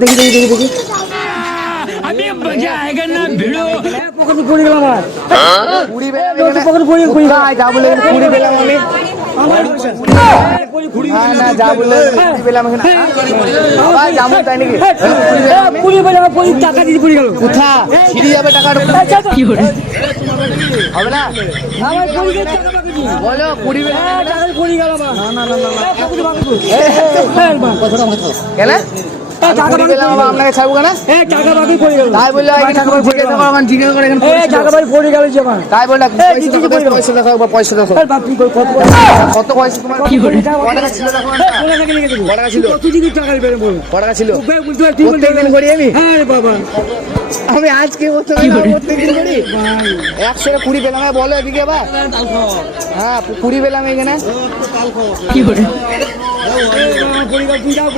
দেখি দেখি দেখি দেখি अभी मजा आएगा ना भिड़ो। পকেটে পড়ে গেল আমার। কুড়ি পেলাম পকেটে পড়ে গেল। যা বলে কুড়ি পেলাম আমি না যা বললে কুড়ি পেলাম এখানে আবার যাবো তাই নাকি পুরি বলে আমার পুরি টাকা দিয়ে পড়ে গেল। কোথা ছিড়ে যাবে টাকাটা হবে না আমার পুরি টাকা বাকি দিই। বলো কুড়ি পেলাম টাকা পড়ে গেল আমার। না না না না পকেটে বাকি দিই। কেন টাকা কুড়ি পেলাম আবার আপনাকে ছাড়বো কেন টাকা বাকি পড়ে গেল। তাই বললে টাকা পড়ে গেছে আমার জিজ্ঞেস করে এখানে টাকা বাকি পড়ে গেল যে আমার। তাই বললে দিদি পড়ে গেল। পয়সা দেখো পয়সা দেখো বাকি কত কত পয়সা তোমার কি করে কত টাকা ছিল দেখো কোলা থেকে নিয়ে গেছি। কত টাকা ছিল কত দিদি টাকা দিবেন বল। কত টাকা ছিল বুঝতে পারছি তুই বলতে প্রত্যেকদিন করি আমি হ্যাঁ রে বাবা আমি আজকে করতে পারি না প্রত্যেকদিন করি 100 কুড়ি পেলাম বলো এদিকে আবার হ্যাঁ কুড়ি পেলাম এখানে কি করে পড়ে গেল তুই যাও